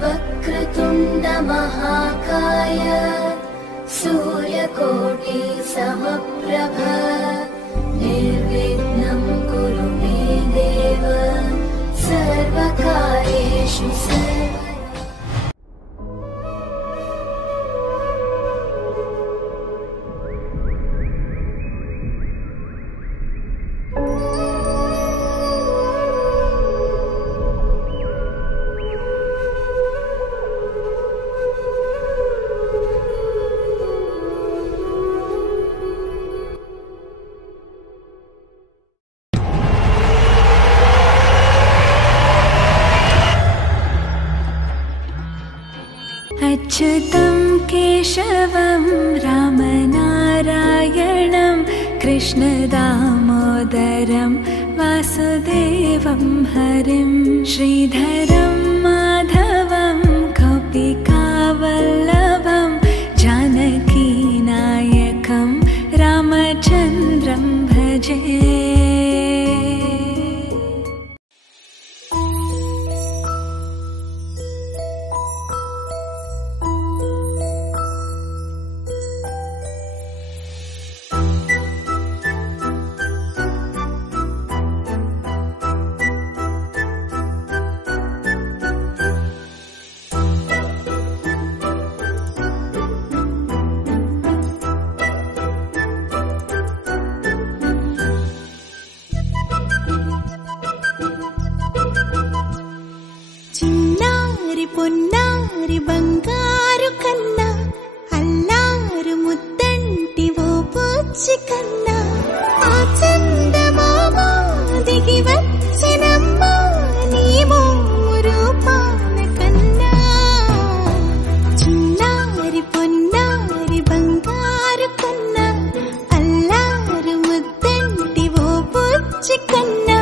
वक्रतुण्ड महाकाय सूर्यकोटि समप्रभ निर्विघ्नं कुरु मे देव सर्वकार्येषु अच्युतं केशवं रामनारायणं कृष्णदामोदरं वासुदेवं हरिं श्रीधरं माधवं गोपिकावल्लभं जानकीनायकं रामचन्द्रं भजे। పొన్నారి బంగారు కన్నా అల్లారు ముద్దంటి ఓ బుజ్జి కన్నా ఆ చందమామ దిగి వచ్చినమ్మా నీ రూపాల కన్నా చిన్నారి పొన్నారి బంగారు కన్నా అల్లారు ముద్దంటి ఓ బుజ్జి కన్నా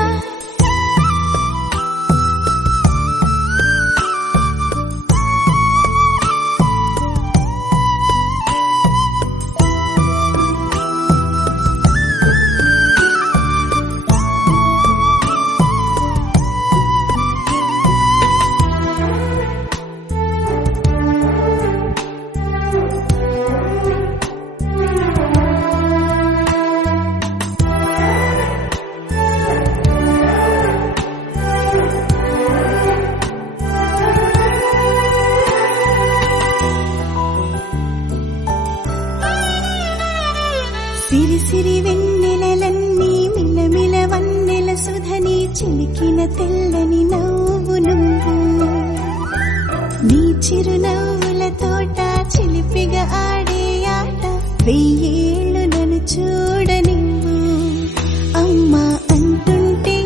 సిరి సిరి వెన్నెలలన్నీ మిలమిల వన్నెల సుధని చిలికిన తెల్లని నవ్వు నువ్వు నీ చిరునవ్వుల తోట చిలిపిగా ఆడే ఆట వెయ్యేళ్ళు నన్ను చూడనివ్వు అమ్మా అంటుంటే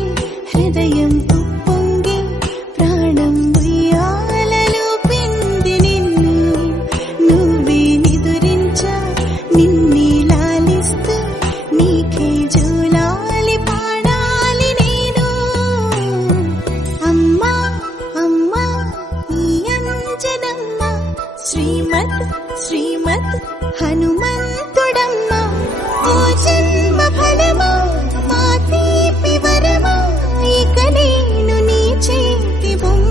హృదయం ఉప్పొంగి ప్రాణం ఉయ్యాలలో పిండి నిన్ను నువ్వే నిదురించా నిన్నే నీకే జూలాలి పాడాలి నేను అమ్మా అమ్మా ఈ అంజనమ్మ శ్రీమత్ శ్రీమత్ హనుమంతుడమ్మ ఓ జన్మ ఫలమా మా తీపి వరమా ఇక నేను నీ చేతి బొమ్మ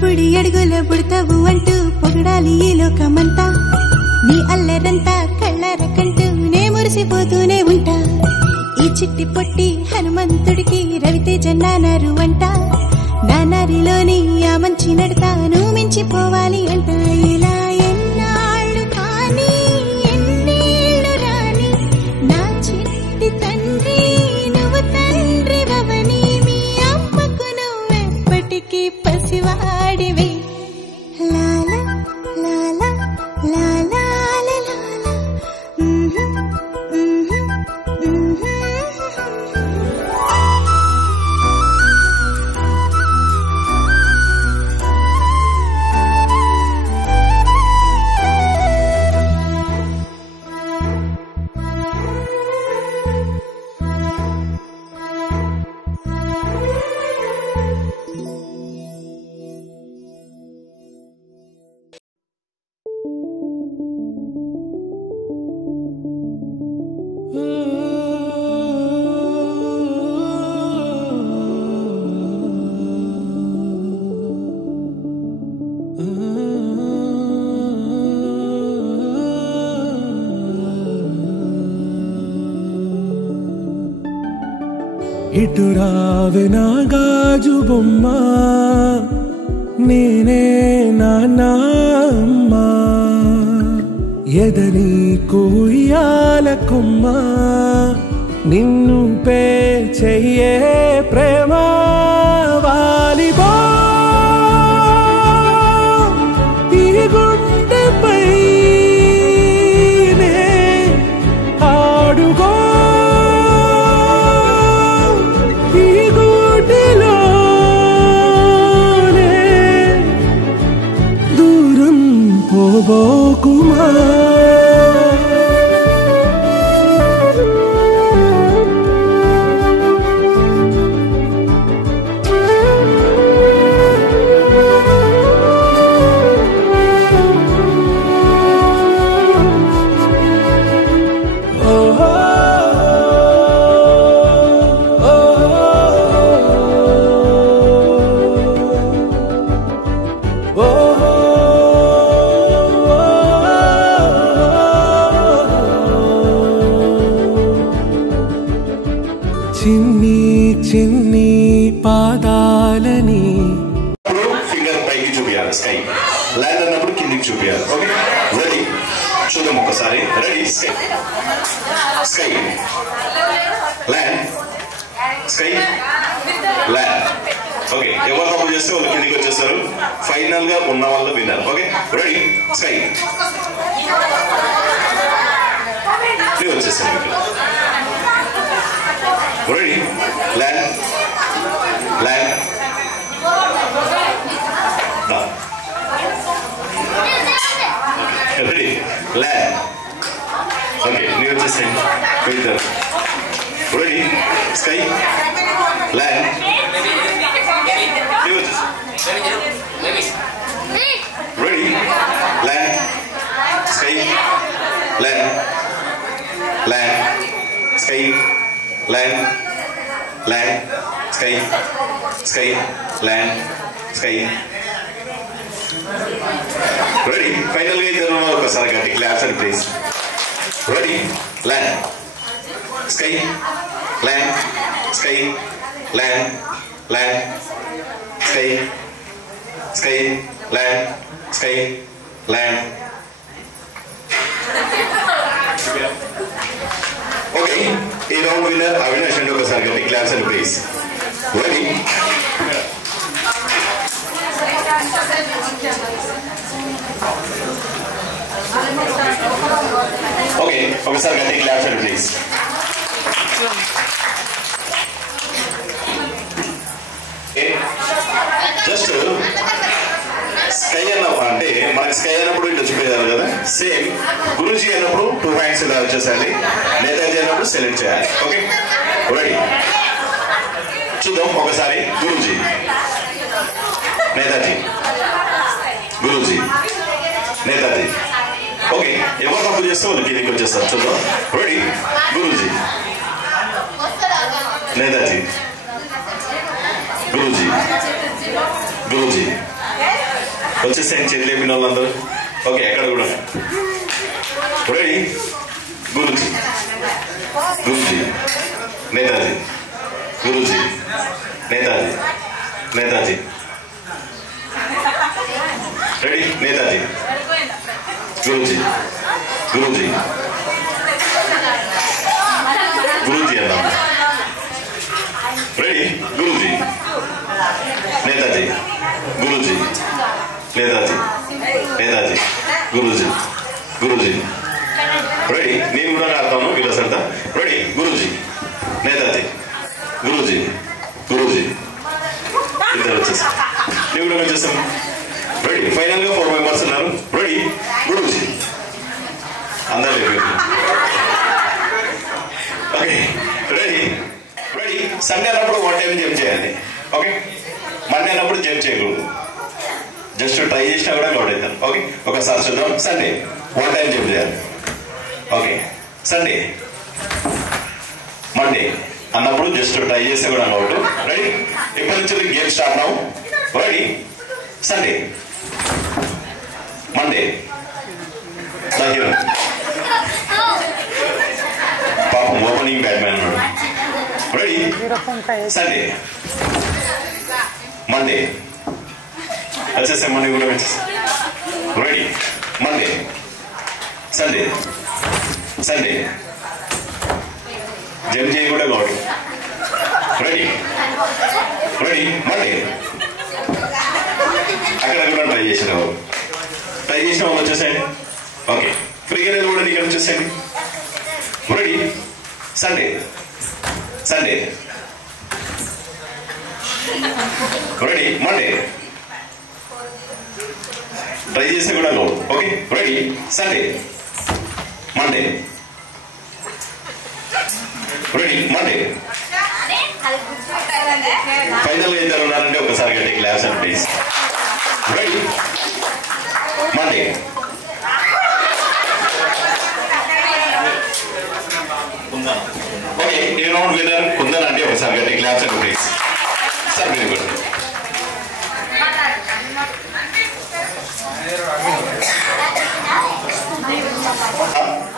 బుడి అడుగుల బుడతావు అంటూ పొగడాలి ఈ లోకమంతా నీ అల్లరంతా కళ్ళారకంటూ నే మురిసిపోతూనే ఉంటా ఈ చిట్టి పొట్టి హనుమంతుడికి రవితేజ నానారు అంట నానారిలోని ఆ మంచి నడతా నువ్వు మించిపోవాలి అంట ఇలా ఎన్నాళ్ళు కానీ ఎన్నేళ్ళు రాని నా చిట్టి తండ్రి నువ్వు తండ్రి వవని మీ అమ్మకు నువ్వెప్పటికీ పసివాడివి లాలా లాలా లాలా లాలా ఇటు రావే నా గాజు బొమ్మ నేనే నాన్నమ్మ ఎదని కూయాల కొమ్మ నిన్ను పే చెయ్యే ప్రేమ వాలిబో ఈ గుండెపై ఆడుగో ఈ గుడిలోనే దూరం పోబోకుమా చిన్ని చిన్ని పాదాలని ఫింగర్ పైకి చూపించాలి స్కై ల్యాండ్ అన్నప్పుడు కిందికి చూపించాలి ఓకే రెడీ చూద్దాం ఒకసారి ready sky sky land sky land okay ఎవరు తప్పు చేస్తే వాళ్ళు కిందికి వచ్చేస్తారు ఫైనల్ గా ఉన్న వాళ్ళు విన్నారు ఓకే రెడీ స్కై వచ్చేస్తారు ready land land down ready land okay new just wait there ready sky land new just ready land sky land land sky land land sky sky land sky ready final ga iddaru okasari gatti claps and please ready land sky land sky land land sky sky land sky land okay a round winner Avinash and okasari gatti claps and please ready okay okasari gatti claps and please okay just sky అంటే మనకి sky అన్నప్పుడు ఇట్లా చూపించాలి కదా same Guruji అన్నప్పుడు 2 hands ఇలా వచ్చేసాలి నేతాజీ అన్నప్పుడు select చేయాలి ఓకే రెడీ చూద్దాం ఒకసారి గురూజీ నేతాజీ గురూజీ నేతాజీ ఓకే ఎవరు తప్పు చేస్తే వాళ్ళు కిందికి వచ్చేస్తారు చూద్దాం రెడీ గురూజీ నేతాజీ గురూజీ గురూజీ వచ్చేసాయి చేతులు లేపిన వాళ్ళందరూ ఓకే ఎక్కడ కూడా రెడీ గురూజీ గురూజీ నేతాజీ గురూజీ నేతాజీ నేతాజీ రెడీ నేతాజీ గురూజీ గురూజీ గురూజీ అన్నా రెడీ గురూజీ నేతాజీ గురూజీ నేతాజీ నేతాజీ గురూజీ గురూజీ రెడీ నేను కూడా ఆడతాను వీళ్ళ సరదా రెడీ గురూజీ నేతాజీ గురూజీ గురూజీ ఇద్దరు వచ్చేసాం నేను కూడా వచ్చేసాం రెడీ ఫైనల్ గా 4 మెంబర్స్ ఉన్నారు రెడీ గురూజీ అందరూ ఓకే రెడీ రెడీ సండే అన్నప్పుడు 1 టైం జంప్ చేయాలి ఓకే మండే అన్నప్పుడు జంప్ చేయకూడదు జస్ట్ ట్రై చేసినా కూడా గౌడ్ అవుతాను ఓకే ఒకసారి చూద్దాం సండే 1 టైం జంప్ చేయాలి ఓకే సండే మండే అన్నప్పుడు జస్ట్ ట్రై చేస్తే కూడా గౌడ్ రెడీ ఇప్పటి నుంచి game start now ready Sunday Monday పాపం opening batsmen ready Sunday Monday వచ్చేసే మండే కూడా వచ్చేసి రెడీ మండే సండే సండే జంజే కూడా గౌడ్ రెడీ రెడీ మండే అక్కడ కూడా ట్రై చేసిన వాళ్ళు వచ్చేసేయండి ఓకే ఫ్రీగా కూడా ఇక్కడ వచ్చేసేయండి ready Sunday Sunday ready Monday try చేస్తే కూడా Goud okay ready Sunday Monday ready Monday final గా ఇద్దరు ఉన్నారంటే ఒకసారి గట్టి class and please ready Monday okay ఈ రౌండ్ విన్నర్ కుందన్ అంటే ఒకసారి గట్టి class and please sir very good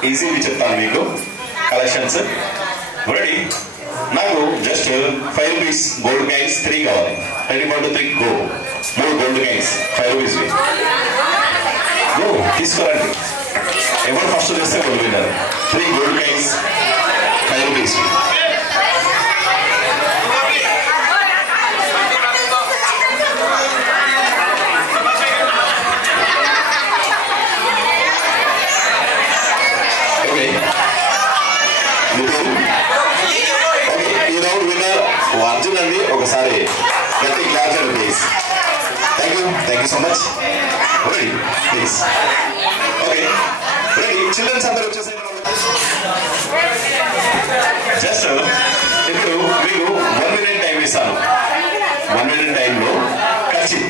ఈజీగా చెప్తాను మీకు కలెక్షన్స్ రెడీ నాకు జస్ట్ 5 రూపీస్ గోల్డ్ కాయిన్స్ 3 కావాలి ready 1 2 3 go 3 gold coins 5 rupees go తీసుకురండి ఎవరు ఫస్ట్ చేస్తే gold winner 3 gold coins 5 rupees Arjun అండి ఒకసారి గట్టి క్లాస్ అండి please thank you so much ready please okay ready childrens అందరూ వచ్చేసి జస్ట్ ఇప్పుడు మీకు 1 minute టైం ఇస్తాను 1 minute టైంలో ఖర్చు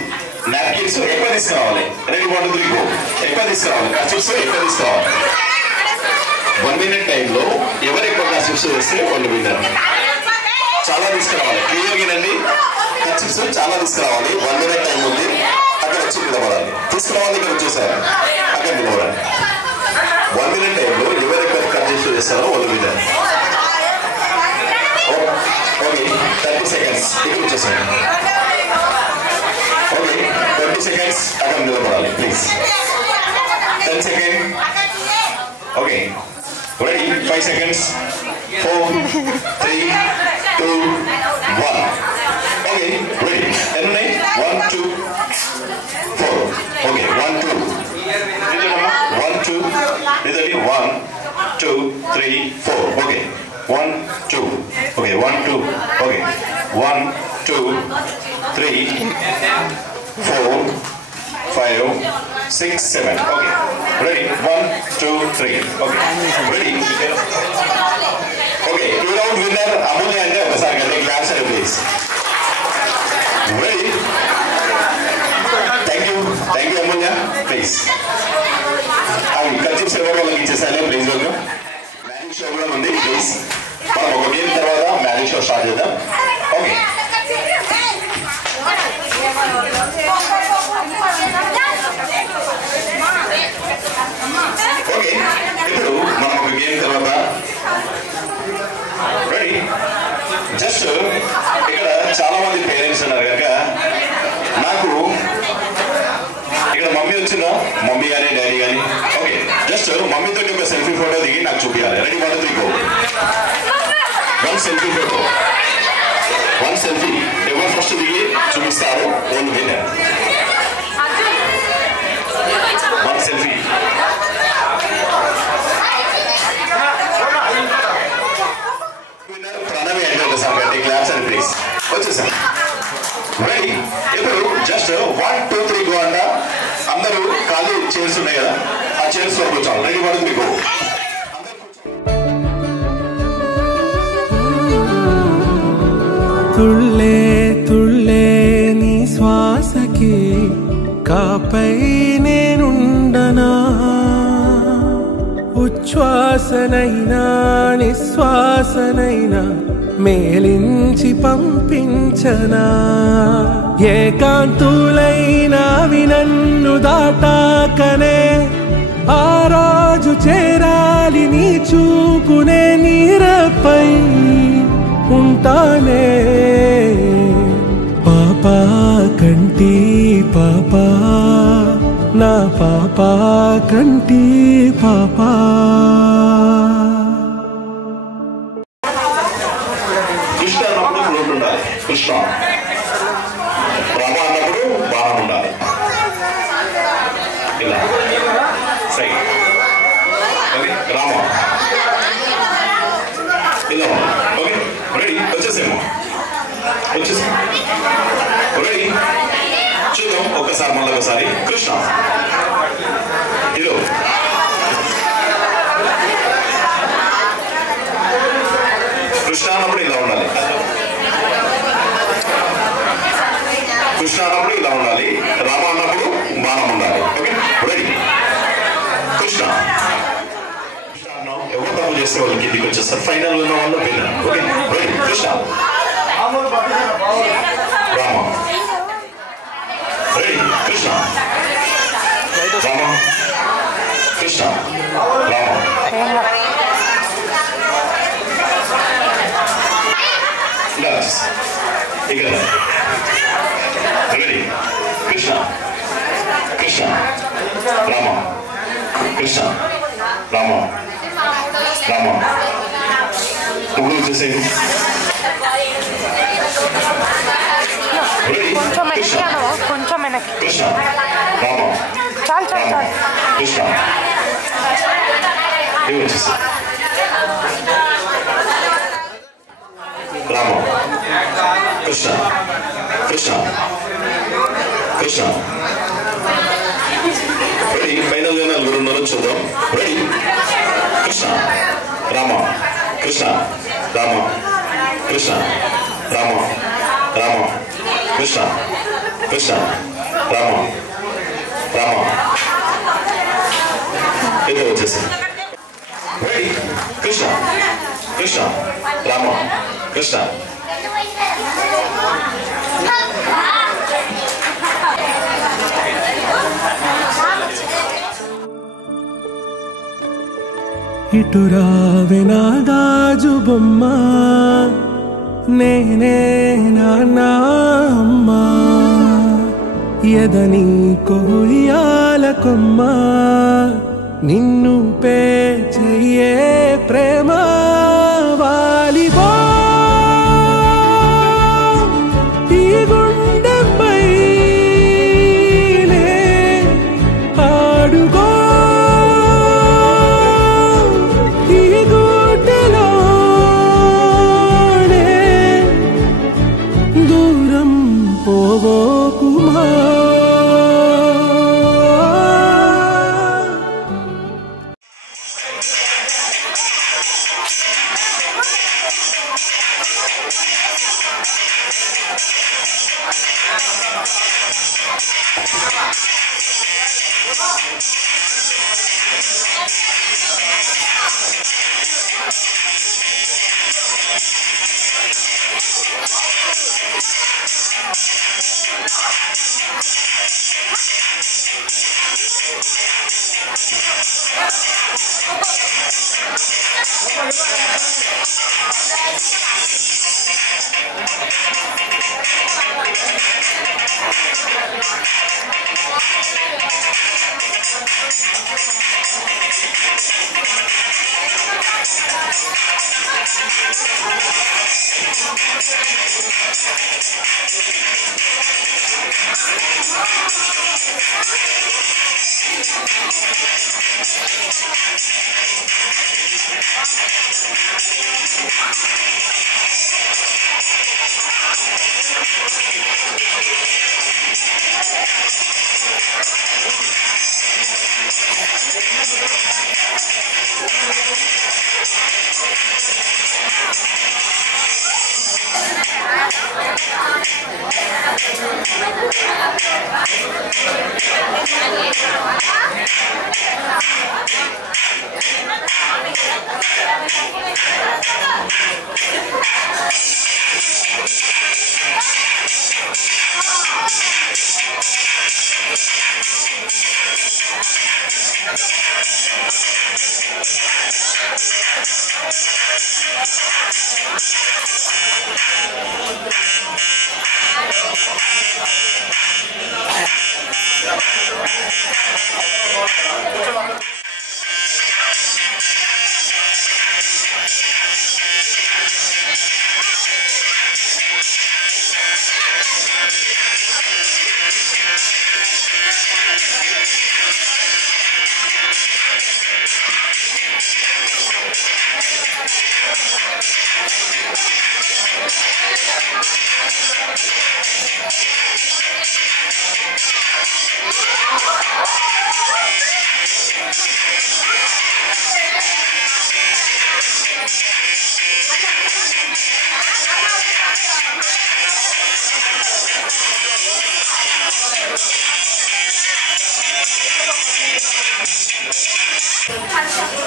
నాప్కిన్స్ ఎక్కువ తీసుకురావాలి రెడీ 1 2 3 గో ఎక్కువ తీసుకురావాలి ఖర్చుస్ ఎక్కువ తీసుకురావాలి 1 minute టైంలో ఎవరు ఎక్కువ ఖర్చుస్ వేస్తే వాళ్ళు విన్నారు చాలా తీసుకురావాలి క్లియర్గానండి ఖర్చుస్ చాలా తీసుకురావాలి 1 minute టైం ఉంది అక్కడ వచ్చి నిలబడాలి తీసుకురావాలి ఇక్కడ వచ్చేసారు అక్కడ నిలబడాలి 1 minute టైంలో ఎవరు ఎక్కువ ఖర్చు చేస్తారో వాళ్ళు విన్నారు ఓకే 30 seconds ఇక్కడ వచ్చేసారు ఓకే 20 seconds అక్కడ నిలబడాలి please 10 seconds okay ready 5 seconds 4 3 2 1 okay ready ఎన్ని 1 2 4 ఓకే 1 2 1 2 ఇదలి 1 2 3 4 okay 1 2 okay 1 2 okay 1 2 3 4 5 6 7 okay ready 1 2 3 okay ready okay 2 round winner Amulya అంటే ఒకసారి గట్టి క్లాప్స్ అండి please ready thank you Amulya please అవి ఖర్చు సేవ వాళ్ళకి ఇచ్చేసాను ప్లీజ్ వెల్కమ్ మ్యాజిక్ షో కూడా ఉంది ప్లీజ్ మనం ఒక గేమ్ తర్వాత మ్యాజిక్ షో స్టార్ట్ చేద్దాం ఓకే ఓకే ఇప్పుడు మనం ఒక గేమ్ తర్వాత రెడీ జస్ట్ ఇక్కడ చాలా మంది పేరెంట్స్ ఉన్నారు కనుక నాకు ఇక్కడ మమ్మీ వచ్చిందా మమ్మీ కానీ డాడీ కానీ ఓకే జస్ట్ మమ్మీతో ఒక సెల్ఫీ ఫోటో దిగి నాకు చూపించాలి ready 1 2 3 go 1 selfie photo 1 selfie ఎవరు ఫస్ట్ దిగి చూపిస్తారు వాళ్ళు విన్నర్ 1 సెల్ఫీ ప్రణవి అంటే ఒకసారి గట్టి క్లాప్స్ అండ్ ప్లీజ్ వచ్చేసాం రెడీ ఇప్పుడు జస్ట్ 1 2 3 గో అంట అందరూ ఖాళీ చైర్స్ ఉన్నాయి కదా ఆ చైర్స్ లో కూర్చోవాలి రెడీ 1 2 3 గో తుళ్ళే తుళ్ళే నీ శ్వాసకి కాపై నేనుండనా ఉచ్ఛ్వాసనైనా నిశ్వాసనైనా మేలించి పంపించనా ఏకాంతులైనవి నన్ను దాటాకనే ఆ రోజు చేరాలి నీ చూపునే నీరపై ఉంటానే పాపా కంటి పాపా నా పాపా కంటి పాపా. కృష్ణ అన్నప్పుడు ఫ్లూట్ ఉండాలి, కృష్ణ. రామ అన్నప్పుడు బాణం ఉండాలి. ఇలా సైడ్ ఓకే. రామ ఇలా ఓకే. రెడీ, వచ్చేసేమో వచ్చేసి రెడీ. చూద్దాం ఒకసారి, మళ్ళీ ఒకసారి. కృష్ణ హీరో. కృష్ణ అన్నప్పుడు ఇలా ఉండాలి, కృష్ణ అన్నప్పుడు ఇలా ఉండాలి, రామ అన్నప్పుడు బాణం ఉండాలి. Okay ready. కృష్ణ కృష్ణ అన్నాం, ఎవరు తప్పు చేస్తే వాళ్ళు కిందికి వచ్చేస్తారు, ఫైనల్ ఉన్న వాళ్ళు winner. Okay ready. Krishna Rama ready. Krishna Rama Krishna Rama. ఇక్కడ రెడీ. కృష్ణ కృష్ణ రామ కృష్ణ రామ రామ. ముగ్గురు వచ్చేసేది. కొంచెం వెనక్కి కృష్ణ రామ చాలు చాలు చాలు. కృష్ణ ఇవి వచ్చేసి రామ కృష్ణ కృష్ణ కృష్ణ. రెడీ. ఫైనల్ గా నలుగురు ఉన్నారో చూద్దాం. రెడీ. కృష్ణ రామ కృష్ణ రామ కృష్ణ రామ రామ కృష్ణ కృష్ణ రామ రామ. ఇది వచ్చేసి రెడీ. కృష్ణ కృష్ణ రామ కృష్ణ. ఇటు రావే నా గాజు బొమ్మ, నేనే నాన్న అమ్మ, ఎదని కొయ్యాల కొమ్మ, నిన్ను పే చెయ్యే ప్రేమ వాలిబో ఈ గుండెపై ఆడుగో ఈ గుడ్డలోనే దూరం పోవోకుమా.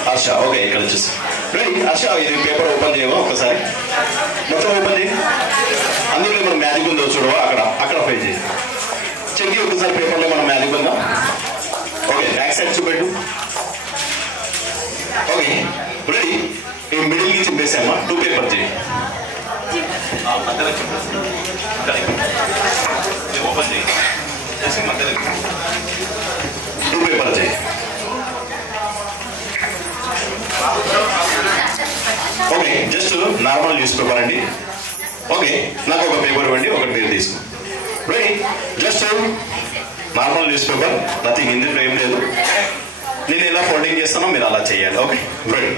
హర్ష ఓకే ఇక్కడ వచ్చేసి రెడీ హర్ష ఇది పేపర్ ఓపెన్ చేయవా ఒకసారి మొత్తం ఓపెన్ చేయి అందులో మనం మ్యాజిక్ ఉందో చూడవా అక్కడ ఫైల్ చేయి చెక్ ఒకసారి పేపర్లో మనం మ్యాజిక్ ఉందా ఓకే బ్యాక్ సైడ్ చూపెట్టు ఓకే రెడీ ఈ మిడిల్కి చింపేసామా 2 పేపర్ చేయి ఓపెన్ చేయి 2 పేపర్ చేయి okay just normal news paper అండి ఓకే నాకు ఒక పేపర్ ఇవ్వండి ఒకటి మీరు తీసుకో ready just normal news paper nothing ఇందులో ఏం లేదు నేను ఎలా ఫోల్డింగ్ చేస్తానో మీరు అలా చేయాలి ఓకే రెడీ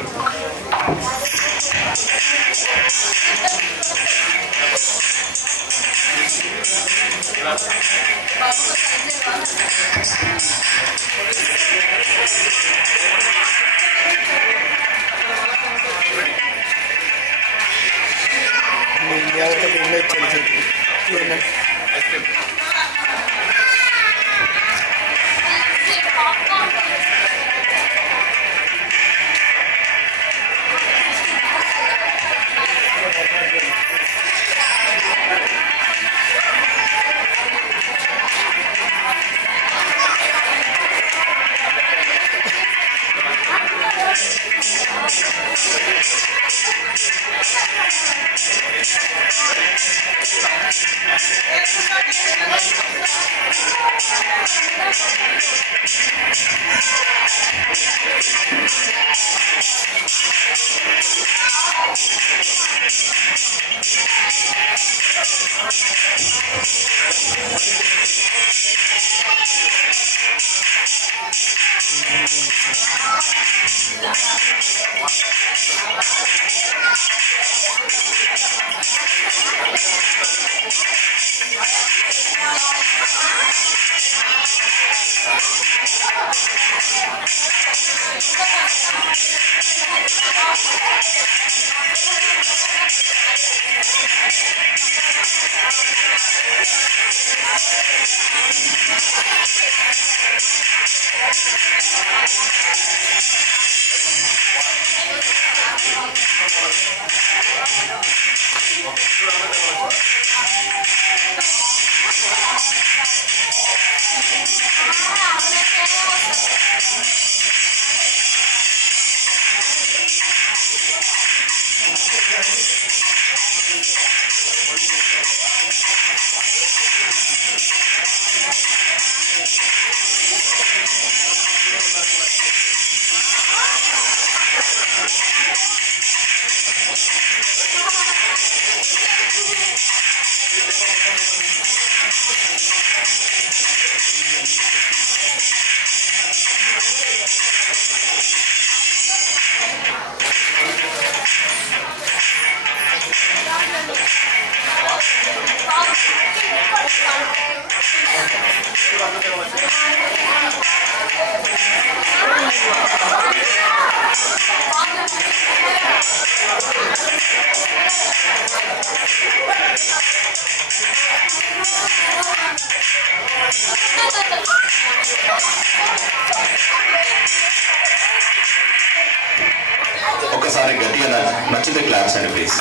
ఒకసారి గట్టిగా నచ్చితే క్లాప్స్ అండి please.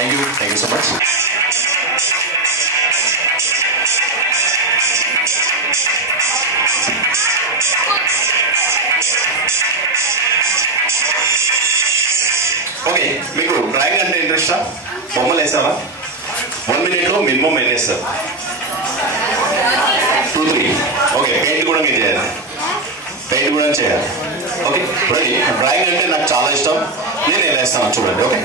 Thank you so much. Okay, మీకు డ్రాయింగ్ అంటే ఇంట్రెస్టా? బొమ్మలు వేసావా? 1 minute మినిమం ఎన్ని వేస్తారు? 2, 3. ఓకే, పెయింట్ కూడా మీరు చేయాలి. పెయింట్ కూడా చేయాలి. Okay, ready? డ్రాయింగ్ అంటే నాకు చాలా ఇష్టం. నేను ఎలా వేస్తాను చూడండి. ఓకే,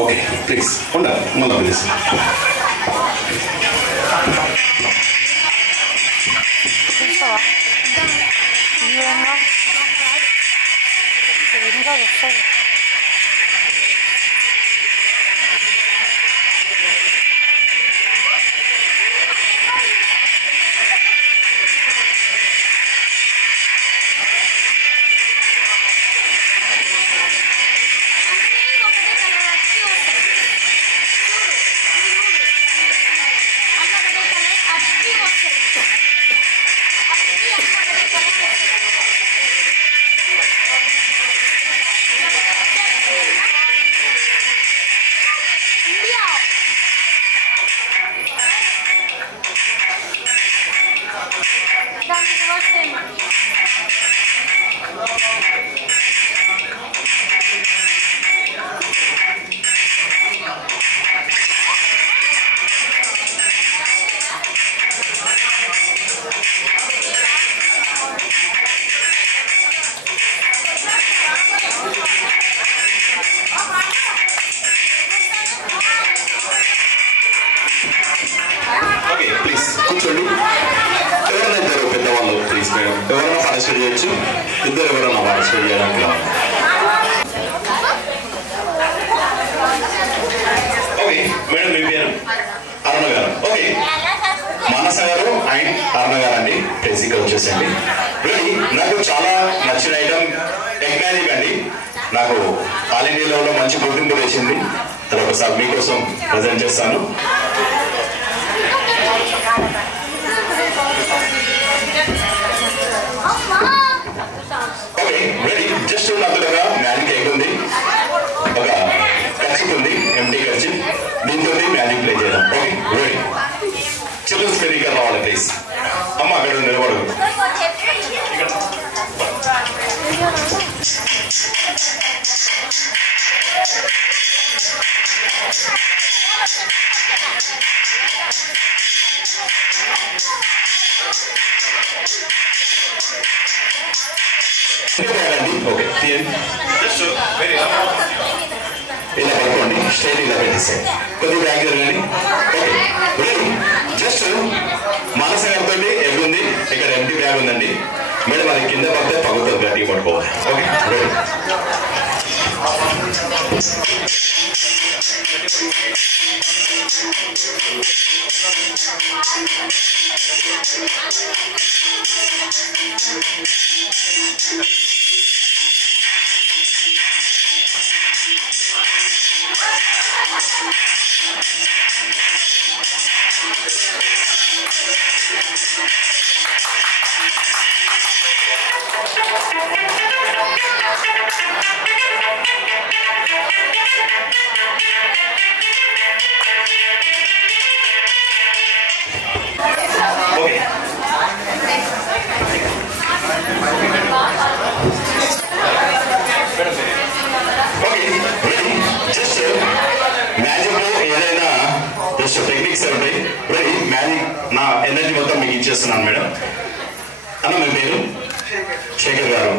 ఓకే, ప్లీజ్ ఉండాలి. మళ్ళీ ప్లీజ్. ఓకే, ప్లీజ్ కూర్చోండి. ఎవరైనా ఇద్దరు పెద్దవాళ్ళు ప్లీజ్ మేడం, ఎవరైనా పార్టిసిపేట్ చేయొచ్చు. ఇద్దరు ఎవరైనా పార్టిసిపేట్ చేయడానికి రావాలి. ఓకే మేడం, మీ పేరు? అరుణ గారు. ఓకే, మానస గారు అండ్ అరుణ గారు అండి. ప్లీజ్ ఇక్కడ వచ్చేసండి. రెడీ? నాకు చాలా నచ్చిన ఐటమ్ ఎగ్ మ్యాజిక్ అండి. నాకు ఆల్ ఇండియా లెవెల్లో మంచి గుర్తింపు వేసింది. తర్వాత ఒకసారి మీకోసం ప్రజెంట్ చేస్తాను. Okay ready? జస్ట్ నాకు ఒక మ్యాజిక్ ఎగ్ ఉంది, ఒక కర్చిప్ ఉంది, ఎంటీ కర్చిప్. దీంతో మ్యాజిక్ ప్లే చేయడం. Okay ready? చిల్డ్రన్స్ స్పీకర్ రావాలి ప్లీజ్. అమ్మ అక్కడ నిలబడు. ఓకే జస్ట్ వెరీ ఇలా పడుకోండి, స్ట్రైట్ ఇలా పెట్టేసాయి, కొద్దిగా బ్యాగ్ జరగండి. Okay ready. జస్ట్ మనసు కడుతుంది, ఎగుంది, ఇక్కడ ఎంటీ బ్యాగ్ ఉందండి మేడం, అది కింద పడితే పగుతుంది, గట్టిగా పట్టుకోవాలి. Okay ready. టెక్నిక్స్ ఉంటాయి. రెడీ. మ్యాజిక్ నా ఎనర్జీ మొత్తం మీకు ఇచ్చేస్తున్నాను మేడం. అన్న మీ పేరు? శేఖర్ గారు,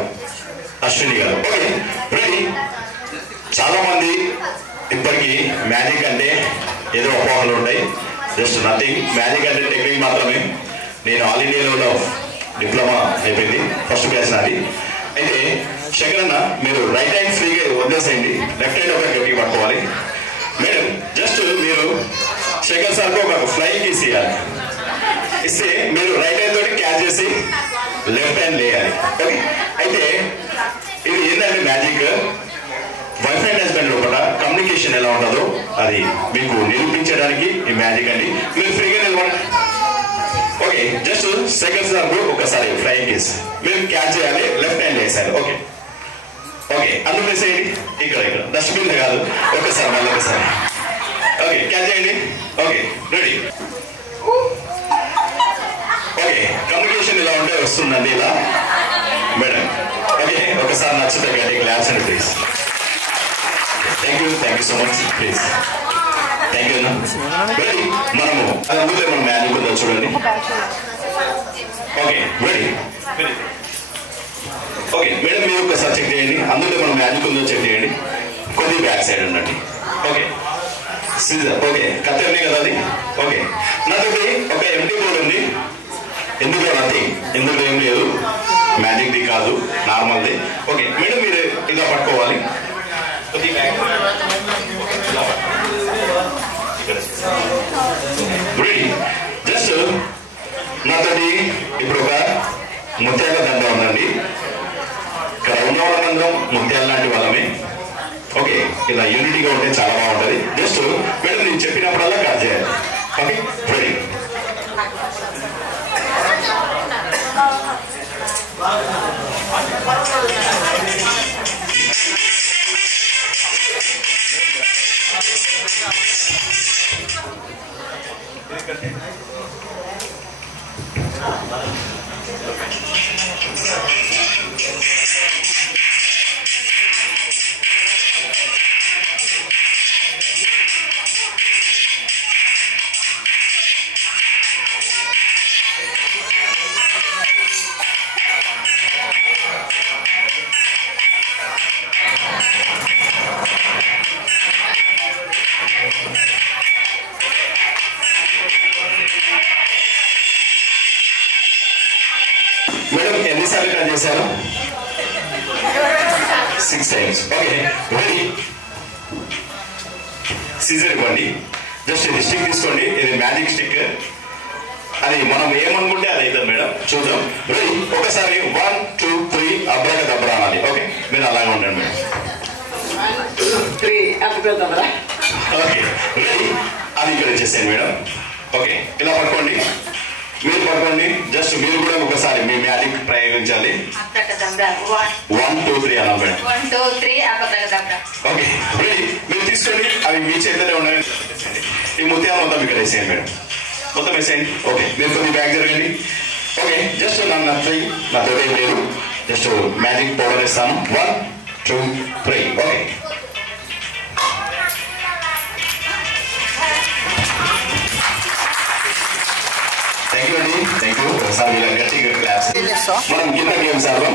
అశ్విని గారు. Okay ready. చాలా మంది ఇప్పటికీ మ్యాజిక్ అంటే ఏదో అపోహలు ఉంటాయి. Just nothing. మ్యాజిక్ అంటే టెక్నిక్ మాత్రమే. నేను all India level of diploma అయిపోయింది, ఫస్ట్ క్లాస్ నాది. అయితే శేఖర్ అన్న మీరు రైట్ హ్యాండ్ ఫ్రీగా వదిలేసేయండి, లెఫ్ట్ హ్యాండ్ ఒక గట్టి పట్టుకోవాలి. మేడం జస్ట్ మీరు శేఖర్ సార్కి ఒక ఫ్లైయింగ్ కిస్ ఇవ్వాలి. ఇస్తే మీరు రైట్ హ్యాండ్ తోటి క్యాచ్ చేసి లెఫ్ట్ హ్యాండ్ లేయాలి. ఓకే. అయితే ఇది ఏంటంటే మ్యాజిక్ వైఫ్ అండ్ హస్బెండ్ లోపల కమ్యూనికేషన్ ఎలా ఉంటుందో అది మీకు నిరూపించడానికి ఈ మ్యాజిక్ అండి. మీరు ఫ్రీగా నిలబడండి. ఓకే జస్ట్ శేఖర్ సార్ ఒకసారి ఫ్లైయింగ్ కిస్ మీరు క్యాచ్ చేయాలి, లెఫ్ట్ హ్యాండ్ వేసాలి. ఓకే ఓకే అందులో వేసేయండి, ఇక్కడ డస్ట్బిన్ కాదు, ఒకసారి మళ్ళీ ఒకసారి. ఓకే క్యాచ్ చేయండి. Okay ready. ఓకే కమ్యూనికేషన్ ఇలా ఉంటే వస్తుందండి ఇలా మేడం. ఓకే ఒకసారి నచ్చితే గట్టి క్లాప్స్ అండి please. Thank you so much please. Thank you. Ready. మనము అందులో మనం మ్యాజిక్ ఉందో చూడండి. Okay ready. ఓకే మేడం మీరు ఒకసారి చెక్ చేయండి, అందులో మనం మ్యాజిక్ ఉందో చెక్ చేయండి. కొద్దిగా బ్యాక్ సైడ్ ఉండండి. Okay scissor. ఓకే కత్తెరనే కదా అది. ఓకే నాతోటి ఒక ఎంటీ బోర్డ్ ఉంది, ఎందుకు నథింగ్, ఎందుకు ఏం లేదు, మ్యాజిక్ ది కాదు, నార్మల్ది. ఓకే మేడం మీరు ఇలా పట్టుకోవాలి. రెడీ. జస్ట్ నాతోటి ఇప్పుడు ఒక ముత్యాల దండ ఉందండి. ఇక్కడ ఉన్న వాళ్ళందరం ముత్యాల లాంటి వాళ్ళమే. ఓకే ఇలా యూనిటీగా ఉంటే చాలా బాగుంటుంది. జస్ట్ మేడం నేను చెప్పినప్పుడల్లా కట్ చేయాలి. Okay ready. మేడం ఎన్నిసార్లు కట్ చేశారు? 6 times. Okay ready. సీజర్ ఇవ్వండి. జస్ట్ ఇది స్టిక్ తీసుకోండి, ఇది మ్యాజిక్ స్టిక్. అది మనం ఏమనుకుంటే అది అవుతుంది మేడం. చూద్దాం. రెడీ. ఒకసారి 1 2 3 అబ్రాకదబ్రా అనాలి. ఓకే మీరు అలాగే ఉండండి మేడం. 1 2 3 అబ్రాకదబ్రా. Okay ready. అది ఇక్కడ చేసేయండి మేడం. ఓకే ఇలా పట్టుకోండి, మీరు పట్టుకోండి. జస్ట్ మీరు కూడా ఒకసారి మీ మ్యాజిక్ ప్రయోగించాలి. 1 2 3 అన్నా మేడం. 1 2 3 అబ్రాకదబ్రా. Okay ready. మీరు తీసుకోండి, అవి మీ చేతిలో ఉన్నాయి. ఈ ముత్యాలు మొత్తం ఇక్కడ వేసేయండి మేడం, మొత్తం వేసేయండి. ఓకే మీరు కొన్ని బ్యాగ్ జరగండి. ఓకే జస్ట్ నా ఫ్రీ నా తోట ఏం లేదు, జస్ట్ మ్యాజిక్ పౌడర్ ఇస్తాను. 1 2 3. ఓకే మనం గిన్నె గేమ్స్ ఆడదాం.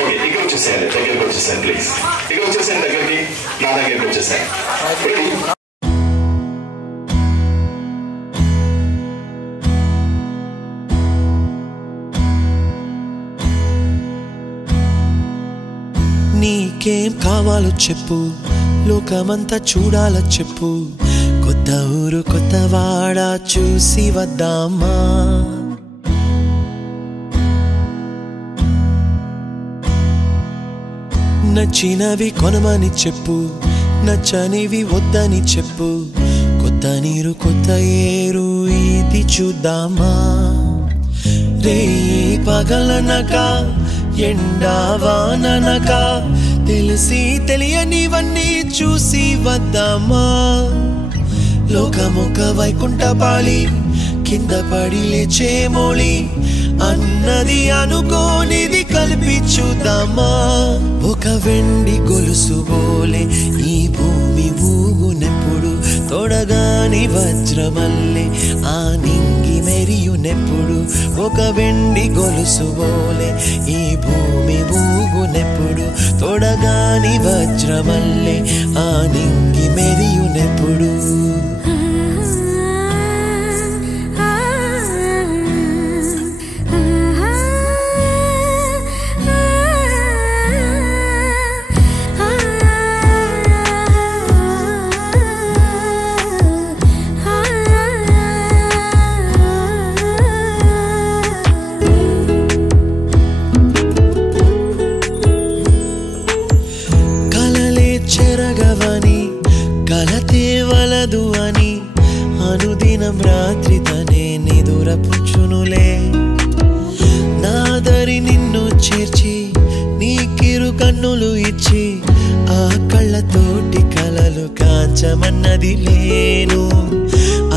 ఓకే, ఇక్కడ వచ్చేసేయండి, దగ్గరికి వచ్చేసాను ప్లీజ్. ఇక్కడ వచ్చేసాను దగ్గరికి, నా దగ్గరికి వచ్చేసాను. నీకేం కావాలో చెప్పు, లోకమంతా చూడాల చెప్పు, కొత్త ఊరు కొత్త వాడ చూసి వద్దామా. నచ్చినవి కొనమని చెప్పు, నచ్చనివి వద్దని చెప్పు, కొత్త నీరు కొత్త ఏరు ఇది చూద్దామా. రే పగలనక ఎండావాననక తెలిసి తెలియనివన్నీ చూసి వద్దామా. లోకమొక వైకుంఠపాళి, కింద పడి లేచే మోళి, అన్నది అనుకోనిది కలిపి చూద్దామా. ఒక వెండి గొలుసు బోలే ఈ భూమి ఊగునెప్పుడు, తొడగాని వజ్రమల్లే ఆ నింగి మెరియునెప్పుడు. ఒక వెండి గొలుసు బోలే ఈ భూమి ఊగునెప్పుడు, తొడగాని వజ్రమల్లే ఆ నింగి మెరియునెప్పుడు. కలతేవలదు అని అనుదినం రాత్రి తనే నిదురపుచ్చునులే. నాదరి నిన్ను చేర్చి నీకిరు కన్నులు ఇచ్చి, ఆ కళ్ళతోటి కలలు కాంచమన్నది లేను.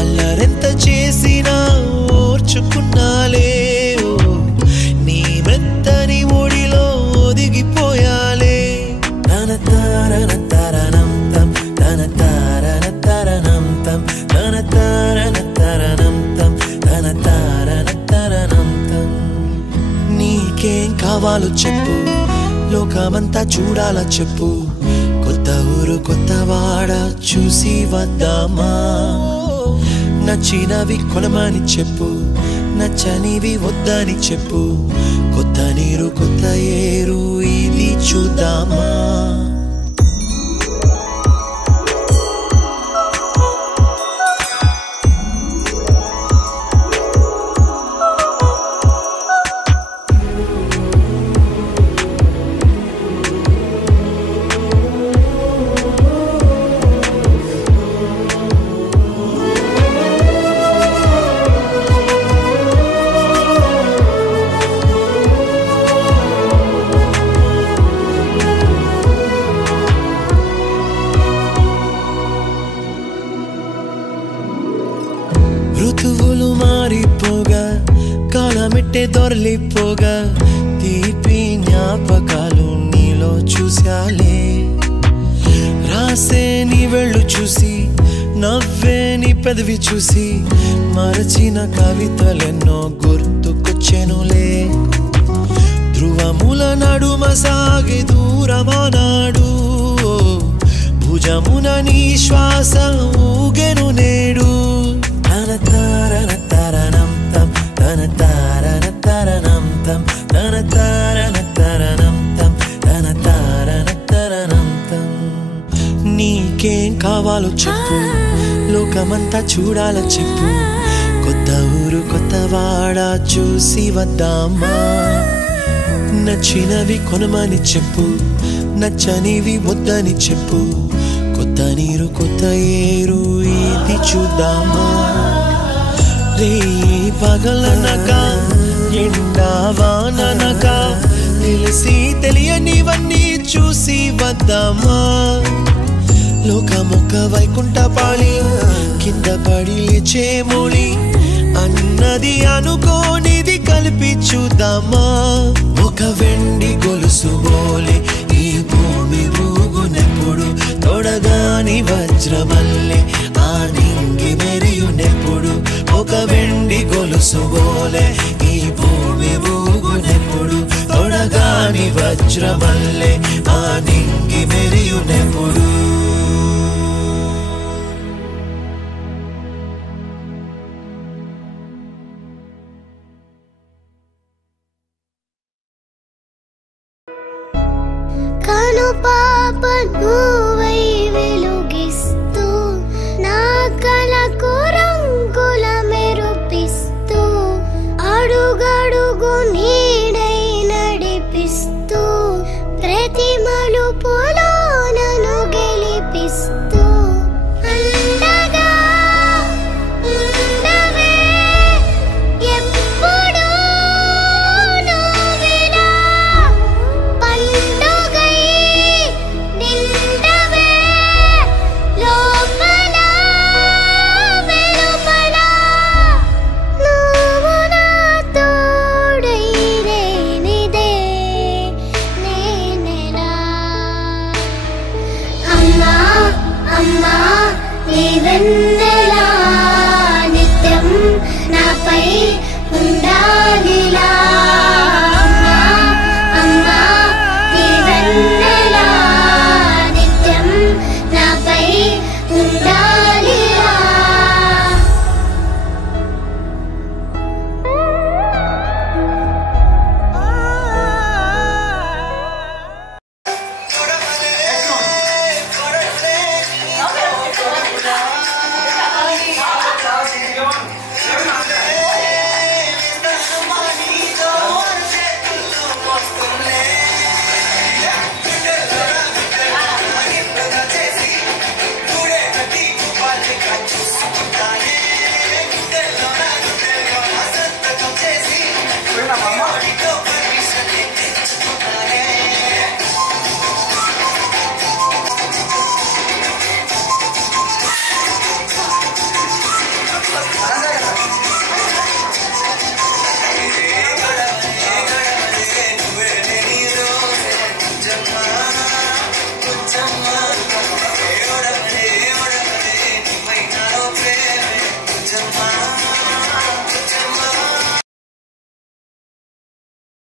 అల్లరెంత చేసినా ఓర్చుకున్నాలే, నీ మెత్తని ఒడిలో ఒదిగిపోయాలే. తన తారన తరణం తం, తన తారన తరణం తం, తన తారన తరణం తం, తన తారన తరణం తం. నీకేం కావాలో చెప్పు, లోకమంతా చూడాల చెప్పు, కొత్త ఊరు కొత్త వాడ చూసి వద్దామా. నచ్చినవి కొనమని చెప్పు, నచ్చనివి వద్దని చెప్పు, కొత్త నీరు కొత్త ఏరు ఇది చూద్దామా. ఋతువులు మారిపోగా, కాలమెట్టే దొరలిపోగా, తీపి జ్ఞాపకాలు నీలో చూశాలే. రాసే నీ వెళ్ళు చూసి, నవ్వే నీ పెదవి చూసి, మరచిన కవితలెన్నో గుర్తుకొచ్చెనులే. ధ్రువముల నడుమ సాగి దూరమానాడు, భుజమున నీ శ్వాస ఊగెను నేడు. తన తారన తరణం తం, తన తారన తరణం తం, తన తారన తరణం తం, తన తారన తరణం తం. నీకేం కావాలో చెప్పు, లోకమంతా చూడాల చెప్పు, కొత్త ఊరు కొత్త వాడ చూసి వద్దామా. నచ్చినవి కొనమని చెప్పు, నచ్చనివి వద్దని చెప్పు, కొత్త నీరు కొత్త ఏరు ఇది చూద్దామా. రే పగలనక ఎండావాననక తెలిసి తెలియనివన్నీ చూసి వద్దామా. లోకమొక వైకుంఠపాళి, కింద పడి లేచే మోళి, అన్నది అనుకోనిది కలిపి చూద్దామా. ఒక వెండి గొలుసు బోలే ఈ భూమి ఊగునెప్పుడు, తొడగాని వజ్రమల్లే ఆ నింగి మెరియునెప్పుడు. ఒక వెండి గొలుసు బోలే ఈ భూమి ఊగునెప్పుడు, వజ్రమల్లే ఆ నింగి మెరియునెప్పుడు కను పాప నువ్వై వెలుగిస్తూ నా కలకు రంగుల మెరుపిస్తూ అడుగడుగు నీడై నడిపిస్తూ ప్రతి మలుపులో నన్ను గెలిపిస్తూ అండగా ఉండవే ఎప్పుడూ నువ్విలా పండుగై నిండవే లోపల వెలుపల నువ్వు నా తోడై లేనిదే నేనెలా అమ్మా అమ్మా నీవెన్న